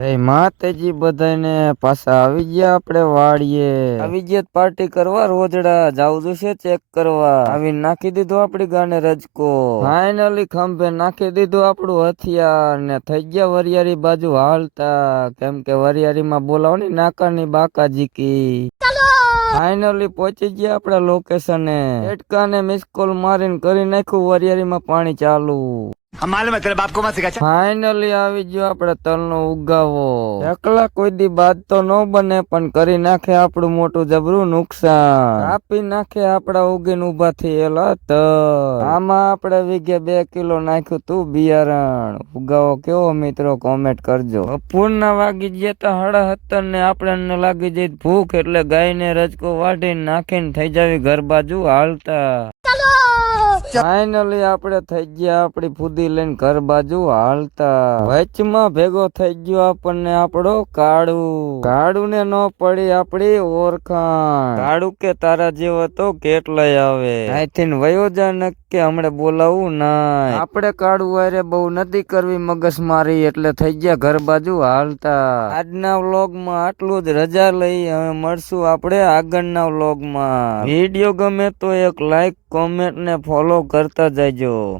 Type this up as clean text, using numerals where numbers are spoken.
માતાજી બધાને પાછા આવી ગયા. આપણે વાડીએ આવી ગયા પાર્ટી કરવા. રોજડા જાવું જોશે ચેક કરવા. આવી નાખી દીધું આપડી ગાને રજકો. ફાઇનલી ખંભે નાખી દીધું આપણું હથિયાર ને થઈ ગયા વરિયારી બાજુ હાલતા. કેમ કે વરિયારી માં બોલાવની નાકાની બાકાજીકી. ફાઇનલી પહોંચી ગયા આપડા લોકેશને. એટકાને મિસ કોલ મારીને કરી નાખ્યું વરિયારી માં પાણી ચાલુ. ફાઇનલી આવી ગયો આપડે તલનો ઉગાવો. એકલા કોઈ દી બાદ તો ન બને પણ કરી નાખે આપણું મોટું જબરું નુકસાન. કાપી નાખે આપડા ઉગીને ઉભા થયેલા તલ. આમાં આપડે વીઘે 2 કિલો નાખ્યું તું બિયારણ. ઉગાવો કેવો મિત્રો કોમેન્ટ કરજો. બપોરના વાગી ગયા તો 17:30 ને આપણને લાગી જાય ભૂખ એટલે ગાયને રજકો વાઢીને નાખીને થઈ જાવી ઘર બાજુ હાલતા. ફાઇનલી આપણે થઈ ગયા આપડી ફૂદી લઈને ઘર બાજુ હાલતા. વચમાં ભેગો થઈ ગયો આપણને આપણો કાળુ ને ન પડી આપડી ઓળખાણ. કાળુ કે તારા જેવો તો કેટલાય આવે. આઈથી વયો જા નક્કે હમણે બોલાવું ના. આપણે કાળુ વારે બહુ નથી કરવી મગજ મારી એટલે થઈ ગયા ઘર બાજુ હાલતા. આજના વ્લોગમાં આટલું જ. રજા લઈ હવે મળશું આપણે આગળના વ્લોગમાં. વિડીયો ગમે તો એક લાઈક કોમેન્ટ ને ફોલો કરતા જજો.